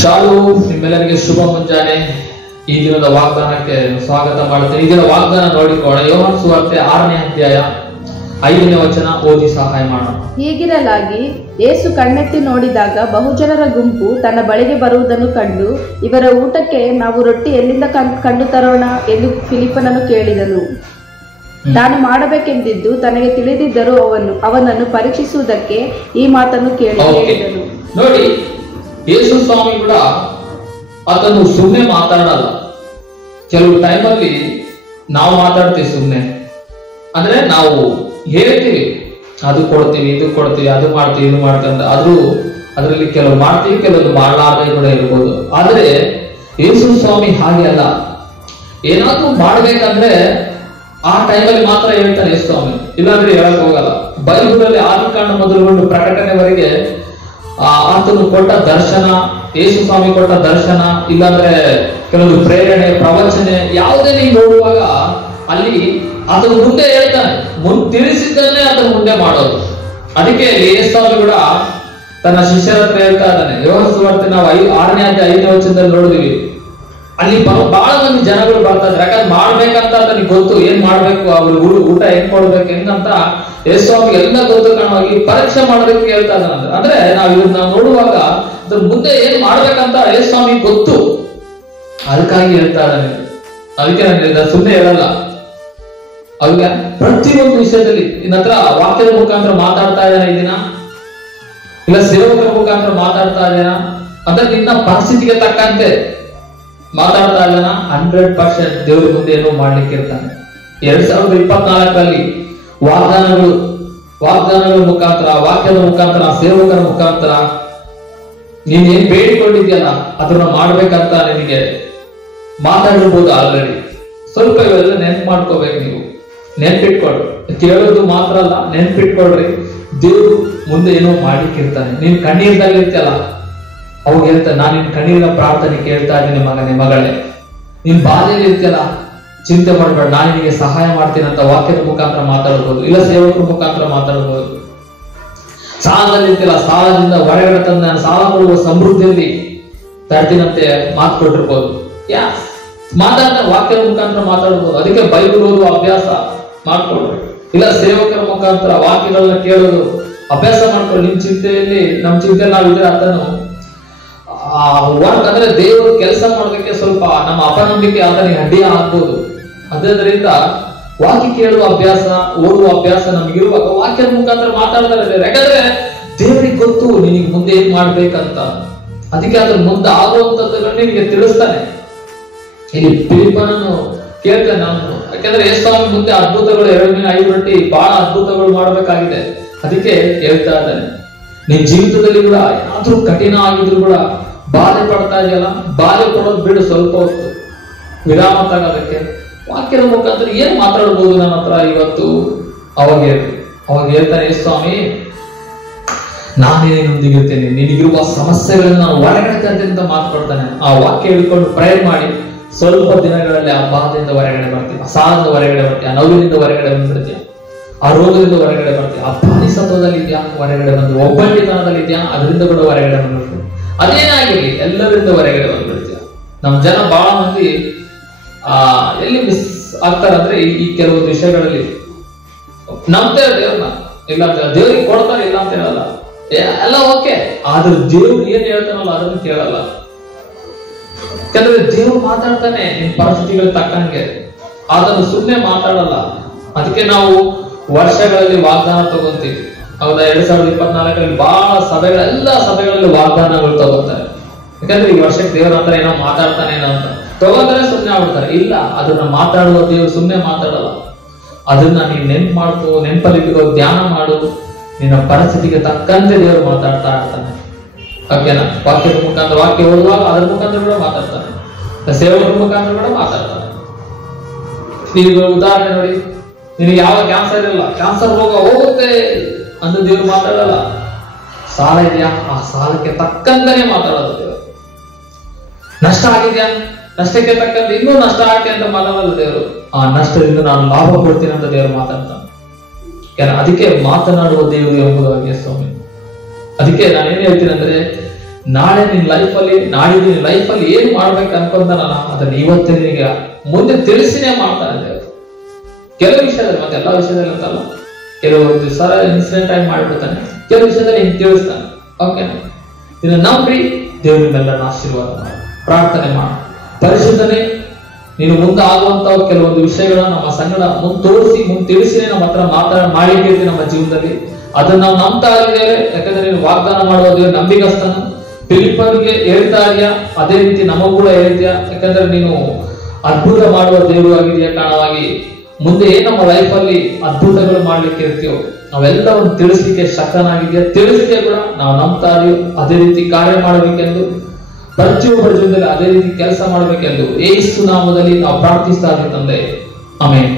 ಶಾಲು ನಿಮ್ಮೆಲ್ಲರಿಗೆ ಶುಭ ಮುಂಜಾನೆ. ಈ ದಿನದ ವಾಗ್ದಾನಕ್ಕೆ ಸ್ವಾಗತ ಮಾಡುತ್ತೇನೆ. ಈ ದಿನ ವಾಗ್ದಾನ ನೋಡಿಕೊಳ್ಳೋಣ. ಯೋಹಾನ ಸುವಾರ್ತೆ 6ನೇ ಅಧ್ಯಾಯ 5ನೇ ವಚನ ಓದಿ ಸಹಾಯ ಮಾಡೋಣ. ಹೀಗಿರಲಾಗಿ ಯೇಸು ಕಣ್ಣೆತ್ತಿ ನೋಡಿದಾಗ ಬಹುಜನರ ಗುಂಪು ತನ್ನ ಬಳಿಗೆ ಬರುವುದನ್ನು ಕಂಡು, ಇವರ ಊಟಕ್ಕೆ ನಾವು ರೊಟ್ಟಿ ಎಲ್ಲಿಂದ ಕಂಡು ತರೋಣ ಎಂದು ಫಿಲಿಪ್ಪನನ್ನು ಕೇಳಿದನು. ತಾನು ಮಾಡಬೇಕೆಂದಿದ್ದು ತನಗೆ ತಿಳಿದಿದ್ದರೂ ಅವನನ್ನು ಪರೀಕ್ಷಿಸುವುದಕ್ಕೆ ಈ ಮಾತನ್ನು ಕೇಳಿದನು. ನೋಡಿ, ಯೇಸು ಸ್ವಾಮಿ ಕೂಡ ಆತನು ಸುಮ್ಮನೆ ಮಾತಾಡಲ್ಲ. ಕೆಲವು ಟೈಮಲ್ಲಿ ನಾವು ಮಾತಾಡ್ತೀವಿ ಸುಮ್ಮನೆ, ಅಂದ್ರೆ ನಾವು ಹೇಳ್ತೀವಿ, ಅದು ಕೊಡ್ತೀವಿ, ಇದು ಕೊಡ್ತೀವಿ, ಅದು ಮಾಡ್ತೀವಿ, ಇದು ಮಾಡ್ತೀವಿ ಅಂತ. ಅದರಲ್ಲಿ ಕೆಲವು ಮಾಡ್ತೀವಿ, ಕೆಲವು ಮಾಡಲಾರದೆ ಕೂಡ ಇರ್ಬೋದು. ಆದ್ರೆ ಯೇಸು ಸ್ವಾಮಿ ಹಾಗೆ ಅಲ್ಲ. ಏನಾದ್ರೂ ಮಾಡ್ಬೇಕಂದ್ರೆ ಆ ಟೈಮಲ್ಲಿ ಮಾತ್ರ ಹೇಳ್ತಾನೆ ಯೇಸು ಸ್ವಾಮಿ, ಇಲ್ಲಾಂದ್ರೆ ಹೇಳಕ್ ಹೋಗಲ್ಲ. ಬೈಬಲಲ್ಲಿ ಆದಿಕಾಂಡ ಮೊದಲುಗೊಂಡು ಪ್ರಕಟಣೆವರೆಗೆ ಆತನು ಕೊಟ್ಟ ದರ್ಶನ, ಯೇಸು ಸ್ವಾಮಿ ಕೊಟ್ಟ ದರ್ಶನ, ಇಲ್ಲಾಂದ್ರೆ ಕೆಲವೊಂದು ಪ್ರೇರಣೆ, ಪ್ರವಚನೆ ಯಾವುದೇ ನೀವು ನೋಡುವಾಗ ಅಲ್ಲಿ ಆತನು ಮುಂದೆ ಹೇಳ್ತಾನೆ, ತಿಳಿಸಿದ್ದನ್ನೇ ಆತನು ಮುಂದೆ ಮಾಡೋದು. ಅದಕ್ಕೆ ಯೇಸು ಸ್ವಾಮಿ ಕೂಡ ತನ್ನ ಶಿಷ್ಯರ ಹತ್ರ ಹೇಳ್ತಾ ಇದ್ದಾನೆ. ಯೋಹಾನ ಸುವಾರ್ತೆ ನಾವು 6ನೇ ಅಧ್ಯಾಯ 5ನೇ ವಚನದಲ್ಲಿ ನೋಡಿದ್ವಿ. ಅಲ್ಲಿ ಬಹಳ ಮಂದಿ ಜನಗಳು ಬರ್ತಾ ಇದ್ದಾರೆ. ಯಾಕಂದ್ರೆ ಮಾಡ್ಬೇಕಂತ ಆತನಿಗೆ ಗೊತ್ತು, ಏನ್ ಮಾಡ್ಬೇಕು, ಅವ್ರಿಗೆ ಊಟ ಹೆಂಗ್ ಕೊಡ್ಬೇಕು ಹೆಂಗಂತ ಯೇಸು ಸ್ವಾಮಿಗೆ ಎಲ್ಲ ಗೊತ್ತು ಕಾರಣವಾಗಿ ಪರೀಕ್ಷೆ ಮಾಡೋದಕ್ಕೆ ಹೇಳ್ತಾ ಇದ್ದಾನೆ. ಅಂದ್ರೆ ನಾವು ನೋಡುವಾಗ ಅದ್ರ ಮುಂದೆ ಏನ್ ಮಾಡ್ಬೇಕಂತ ಯೇಸು ಸ್ವಾಮಿಗೆ ಗೊತ್ತು, ಅದಕ್ಕಾಗಿ ಹೇಳ್ತಾ ಇದ್ದಾನೆ. ಅದಕ್ಕೆ ನಾನು ಸುಮ್ಮನೆ ಹೇಳಲ್ಲ. ಅವಾಗ ಪ್ರತಿಯೊಂದು ವಿಷಯದಲ್ಲಿ ನಿನ್ನ ಹತ್ರ ವಾಕ್ಯದ ಮುಖಾಂತರ ಮಾತಾಡ್ತಾ ಇದ್ದಾನೆ ಈ ದಿನ, ಇಲ್ಲ ಸೇವಕರ ಮುಖಾಂತರ ಮಾತಾಡ್ತಾ ಇದ್ದಾನ ಅಂದ್ರೆ ನಿನ್ನ ಪರಿಸ್ಥಿತಿಗೆ ತಕ್ಕಂತೆ ಮಾತಾಡ್ತಾ ಇದ್ದಾನ. 100% ದೇವ್ರ ಮುಂದೆ ಏನೋ ಮಾಡ್ಲಿಕ್ಕೆ ಇರ್ತಾನೆ. 2024ರಲ್ಲಿ ವಾಗ್ದಾನಗಳ ಮುಖಾಂತರ, ವಾಕ್ಯದ ಮುಖಾಂತರ, ಸೇವಕರ ಮುಖಾಂತರ ನೀನ್ ಏನ್ ಬೇಡಿಕೊಂಡಿದ್ಯಲ್ಲ ಅದನ್ನ ಮಾಡ್ಬೇಕಂತ ನಿನಗೆ ಮಾತಾಡಿರ್ಬೋದು ಆಲ್ರೆಡಿ. ಸ್ವಲ್ಪ ಇವೆಲ್ಲ ನೆನ್ಪು ಮಾಡ್ಕೋಬೇಕು. ನೀವು ನೆನ್ಪಿಟ್ಕೊಳ್ರಿ, ಕೇಳೋದು ಮಾತ್ರ ಅಲ್ಲ, ನೆನ್ಪಿಟ್ಕೊಳ್ರಿ. ದೇವ್ರು ಮುಂದೆ ಏನೋ ಮಾಡ್ಲಿಕ್ಕೆ ಇರ್ತಾನೆ. ನೀನ್ ಕಣ್ಣೀರ್ದಲ್ಲಿ ಇರ್ತಿಯಲ್ಲ, ಅವಾಗ ಹೇಳ್ತಾನೆ, ನಾನು ನಿನ್ ಕಣ್ಣೀರಿನ ಪ್ರಾರ್ಥನೆ ಕೇಳ್ತಾ ಇದ್ದೀನಿ ಮಗನೇ, ಮಗಳೇ. ನೀನ್ ಬಾಧೆಯಲ್ಲಿ ಇರ್ತಿಯಲ್ಲ, ಚಿಂತೆ ಮಾಡ್ಬೇಡ, ನಾನು ನಿನಗೆ ಸಹಾಯ ಮಾಡ್ತೀನಿ ಅಂತ ವಾಕ್ಯದ ಮುಖಾಂತರ ಮಾತಾಡ್ಬೋದು, ಇಲ್ಲ ಸೇವಕರ ಮುಖಾಂತರ ಮಾತಾಡ್ಬೋದು. ಸಾಲದಲ್ಲಿ ಇರ್ತಿಲ್ಲ, ಸಾಲದಿಂದ ಹೊರಗಡೆ ತಂದು ನಾನು ಸಾಲ ಕೊಡುವ ಸಮೃದ್ಧಿಯಲ್ಲಿ ತರ್ತೀನಂತೆ ಮಾತು ಕೊಟ್ಟಿರ್ಬೋದು. ವಾಕ್ಯದ ಮುಖಾಂತರ ಮಾತಾಡ್ಬೋದು. ಅದಕ್ಕೆ ಬೈಬಲ್ ಓದುವ ಅಭ್ಯಾಸ ಮಾಡ್ಕೊಳ್ರಿ, ಇಲ್ಲ ಸೇವಕರ ಮುಖಾಂತರ ವಾಕ್ಯಗಳನ್ನ ಕೇಳೋದು ಅಭ್ಯಾಸ ಮಾಡ್ಕೊಳ್ಳಿ. ನಿಮ್ ಚಿಂತೆಯಲ್ಲಿ, ನಮ್ ಚಿಂತೆಯಲ್ಲಿ ನಾವಿದ್ರೆ ಅದನ್ನು ವರ್ಕ್ ಅಂದ್ರೆ ದೇವರು ಕೆಲಸ ಮಾಡೋದಕ್ಕೆ ಸ್ವಲ್ಪ ನಮ್ಮ ಅಪನಂಬಿಕೆ ಆತನಿಗೆ ಅಡ್ಡಿ ಆಗ್ಬೋದು. ಅದರಿಂದ ವಾಕ್ಯ ಕೇಳುವ ಅಭ್ಯಾಸ, ಓದುವ ಅಭ್ಯಾಸ ನಮಗಿರುವಾಗ ವಾಕ್ಯದ ಮುಖಾಂತರ ಮಾತಾಡ್ತಾರೆ. ಯಾಕಂದ್ರೆ ದೇವರಿಗೆ ಗೊತ್ತು ನಿನಗೆ ಮುಂದೆ ಏನ್ ಮಾಡ್ಬೇಕಂತ. ಅದಕ್ಕೆ ಅದ್ರ ಮುಂದೆ ಆಗುವಂತದ್ದನ್ನ ನಿನಗೆ ತಿಳಿಸ್ತಾನೆ. ಇಲ್ಲಿ ಫಿಲಿಪ್ಪನನ್ನು ಕೇಳ್ತೇನೆ ನಾನು, ಯಾಕಂದ್ರೆ ಯೇಸು ಸ್ವಾಮಿ ಮುಂದೆ ಅದ್ಭುತಗಳು, 2 ಮೀನು 5 ರೊಟ್ಟಿ, ಬಹಳ ಅದ್ಭುತಗಳು ಮಾಡ್ಬೇಕಾಗಿದೆ. ಅದಕ್ಕೆ ಹೇಳ್ತಾ ಇದ್ದಾನೆ, ನಿನ್ ಜೀವಿತದಲ್ಲಿ ಕೂಡ ಏನಾದ್ರೂ ಕಠಿಣ ಆಗಿದ್ರು ಕೂಡ ಬಾಧೆ ಪಡ್ತಾ ಇದೆಯಲ್ಲ, ಬಾಧೆ ಪಡೋದು ಬಿಡು, ಸ್ವಲ್ಪ ಹೊತ್ತು ವಿರಾಮ ತಗೋದಕ್ಕೆ ವಾಕ್ಯದ ಮುಖಾಂತರ ಏನ್ ಮಾತಾಡ್ಬೋದು ನನ್ನ ಹತ್ರ ಇವತ್ತು. ಅವಾಗ ಹೇಳ್ತಾನೆ ಯೇಸು ಸ್ವಾಮಿ, ನಾನೇ ನಿನ್ನೊಂದಿಗಿರ್ತೇನೆ, ನಿನಗಿರುವ ಸಮಸ್ಯೆಗಳನ್ನ ನಾನು ಹೊರಗಡೆ ತರ್ತೀನಿ ಅಂತ ಮಾತಾಡ್ತಾನೆ. ಆ ವಾಕ್ಯ ಹಿಡ್ಕೊಂಡು ಪ್ರಯತ್ನ ಮಾಡಿ ಸ್ವಲ್ಪ ದಿನಗಳಲ್ಲಿ ಆ ಬಾಧೆಯಿಂದ ಹೊರಗಡೆ ಬರ್ತೀವಿ, ಆ ಸಾಲದಿಂದ ಹೊರಗಡೆ ಬರ್ತೀವಿ, ಆ ನೋವಿನಿಂದ ಹೊರಗಡೆ ಬಂದ್ಬಿಡ್ತೀಯ, ಆ ರೋಗದಿಂದ ಹೊರಗಡೆ ಬರ್ತೀವಿ, ಆ ಬಾಲಿಸತ್ವದಲ್ಲಿ ಇದೆಯಾ ಹೊರಗಡೆ ಬಂದು, ಒಬ್ಬಂಟಿತನದಲ್ಲಿ ಇದೆಯಾ ಅದರಿಂದ ಕೂಡ ಹೊರಗಡೆ ಬಂದ್ಬಿಡ್ತೀವಿ. ಅದೇನಾಗಿರ್ಲಿ ಎಲ್ಲರಿಂದ ಹೊರಗಡೆ ಬಂದ್ಬಿಡ್ತೀಯ. ನಮ್ ಜನ ಬಹಳ ಮಂದಿ ಎಲ್ಲಿ ಮಿಸ್ ಆಗ್ತಾರಂದ್ರೆ ಈ ಕೆಲವೊಂದು ವಿಷಯಗಳಲ್ಲಿ ನಂಬ್ತಾರೆ ದೇವ್ರನ್ನ, ಇಲ್ಲ ದೇವ್ರಿಗೆ ಕೊಡ್ತಾರೆ, ಇಲ್ಲ ಅಂತ ಹೇಳಲ್ಲ, ಎಲ್ಲ ಓಕೆ. ಆದ್ರೆ ದೇವ್ರು ಏನ್ ಹೇಳ್ತಾನಲ್ಲ ಅದನ್ನು ಕೇಳಲ್ಲ. ಯಾಕಂದ್ರೆ ದೇವ್ರು ಮಾತಾಡ್ತಾನೆ ನಿಮ್ ಪರಿಸ್ಥಿತಿಗಳಿಗೆ ತಕ್ಕಂಗೆ, ಅದನ್ನು ಸುಮ್ಮನೆ ಮಾತಾಡಲ್ಲ. ಅದಕ್ಕೆ ನಾವು ವರ್ಷಗಳಲ್ಲಿ ವಾಗ್ದಾನ ತಗೊಂತೀವಿ. ಹೌದಾ, 2024ರಲ್ಲಿ ಬಹಳ ಎಲ್ಲ ಸಭೆಗಳಲ್ಲಿ ವಾಗ್ದಾನಗಳು ತಗೋತಾರೆ. ಯಾಕಂದ್ರೆ ಈ ವರ್ಷಕ್ಕೆ ದೇವರ ಹತ್ರ ಏನೋ ಮಾತಾಡ್ತಾನೆ ಅಂತ ತಗೋತಾರೆ, ಸುಮ್ಮನೆ ಆಗ್ಬಿಡ್ತಾರೆ. ಇಲ್ಲ, ಅದನ್ನ ಮಾತಾಡುವ ದೇವ್ರು ಸುಮ್ಮನೆ ಮಾತಾಡಲ್ಲ. ಅದನ್ನ ನೀನ್ ನೆನಪಲ್ಲಿರೋ ಧ್ಯಾನ ಮಾಡು. ನಿನ್ನ ಪರಿಸ್ಥಿತಿಗೆ ತಕ್ಕಂತೆ ದೇವರು ಮಾತಾಡ್ತಾ ಇರ್ತಾನೆ. ಓಕೆನಾ? ವಾಕ್ಯದ ಮುಖಾಂತರ, ವಾಕ್ಯ ಓದುವಾಗ ಅದ್ರ ಮುಖಾಂತರ ಕೂಡ ಮಾತಾಡ್ತಾನೆ, ಸೇವಕರ ಮುಖಾಂತರ ಕೂಡ ಮಾತಾಡ್ತಾನೆ. ಈಗ ಉದಾಹರಣೆ ನೋಡಿ, ನಿನಗೆ ಯಾವ ಕ್ಯಾನ್ಸರ್ ಇಲ್ಲ, ಕ್ಯಾನ್ಸರ್ ರೋಗ ಹೋಗುತ್ತೆ ಅಂತ ದೇವ್ರು ಮಾತಾಡಲ್ಲ. ಸಾಲ ಇದೆಯಾ, ಆ ಸಾಲಕ್ಕೆ ತಕ್ಕಂತಾನೆ ಮಾತಾಡೋದು ದೇವರು. ನಷ್ಟ ಆಗಿದ್ಯಾ, ನಷ್ಟಕ್ಕೆ ತಕ್ಕಂತೆ ಇನ್ನೂ ನಷ್ಟ ಆಕೆ ಅಂತ ಮಾತಾಡಲ್ಲ ದೇವರು. ಆ ನಷ್ಟದಿಂದ ನಾನು ಲಾಭ ಕೊಡ್ತೀನಿ ಅಂತ ದೇವರು ಮಾತಾಡ್ತಾನೆ. ಅದಕ್ಕೆ ಮಾತನಾಡುವ ದೇವರು ಎಂಬುದಾಗಿ ಸ್ವಾಮಿ. ಅದಕ್ಕೆ ನಾನೇನ್ ಹೇಳ್ತೀನಿ ಅಂದ್ರೆ, ನಾಳೆ ನಿನ್ ಲೈಫಲ್ಲಿ ನಾಡಿದ್ದು ನಿನ್ ಲೈಫಲ್ಲಿ ಏನ್ ಮಾಡ್ಬೇಕು ಅನ್ಕೊಂತಾನ ಅದನ್ನ ಇವತ್ತೇ ನಿನಗೆ ಮುಂದೆ ತಿಳಿಸಿನೇ ಮಾಡ್ತಾನೆ ದೇವರು. ಕೆಲವು ವಿಷಯದಲ್ಲಿ, ಮತ್ತೆ ಎಲ್ಲಾ ವಿಷಯದಲ್ಲಿ ಅಂತಲ್ಲ, ಕೆಲವು ಸರ ಇನ್ಸಿಡೆಂಟ್ ಆಗಿ ಮಾಡ್ಬಿಡ್ತಾನೆ, ಕೆಲವು ವಿಷಯದಲ್ಲಿ ಹಿಂಗೆ ತಿಳಿಸ್ತಾನೆ. ಓಕೆ, ಇದನ್ನ ನಂಬಿ ದೇವ್ರ ನಿಮ್ಮೆಲ್ಲರನ್ನ ಆಶೀರ್ವಾದ ಮಾಡಿ ಪ್ರಾರ್ಥನೆ ಮಾಡಿ. ಪರಿಶುದ್ಧನೇ, ನೀನು ಮುಂದೆ ಆಗುವಂತ ಕೆಲವೊಂದು ವಿಷಯಗಳನ್ನ ನಮ್ಮ ಸಂಗಡ ಮುಂದೆ ತಿಳಿಸಿನೇ ನಮ್ಮ ಹತ್ರ ಮಾಡಿದ್ದೀವಿ ನಮ್ಮ ಜೀವನದಲ್ಲಿ. ಅದನ್ನ ನಾವು ನಂಬ್ತಾ ಇದ್ದೇವೆ, ಯಾಕಂದ್ರೆ ನೀನು ವಾಗ್ದಾನ ಮಾಡುವ ದೇವರು ನಂಬಿಗಸ್ತನ. ಫಿಲಿಪ್ಪರಿಗೆ ಹೇಳ್ತಾ ಇದೆಯಾ, ಅದೇ ರೀತಿ ನಮಗೂ ಕೂಡ ಹೇಳ್ತೀಯಾ, ಯಾಕಂದ್ರೆ ನೀನು ಅದ್ಭುತ ಮಾಡುವ ದೇವರು ಆಗಿದೆಯಾ ಕಾರಣವಾಗಿ ಮುಂದೆ ಏನ್ ನಮ್ಮ ಲೈಫ್ ಅಲ್ಲಿ ಅದ್ಭುತಗಳು ಮಾಡ್ಲಿಕ್ಕೆ ಇರ್ತೀವೋ ನಾವೆಲ್ಲವನ್ನು ತಿಳಿಸ್ಲಿಕ್ಕೆ ಶಕ್ತನಾಗಿದೆಯಾ, ತಿಳಿಸಿದ್ಯಾ ಕೂಡ ನಾವು ನಂಬ್ತಾ ಇದೀವಿ. ಅದೇ ರೀತಿ ಕಾರ್ಯ ಮಾಡಬೇಕೆಂದು, ಪ್ರತಿಯೊಬ್ಬರ ಜೀವನದಲ್ಲಿ ಅದೇ ರೀತಿ ಕೆಲಸ ಮಾಡಬೇಕೆಂದು ಯೇಸು ನಾಮದಲ್ಲಿ ನಾವು ಪ್ರಾರ್ಥಿಸ್ತಾ ಇದ್ದೀವಿ ತಂದೆ. ಆಮೆನ್.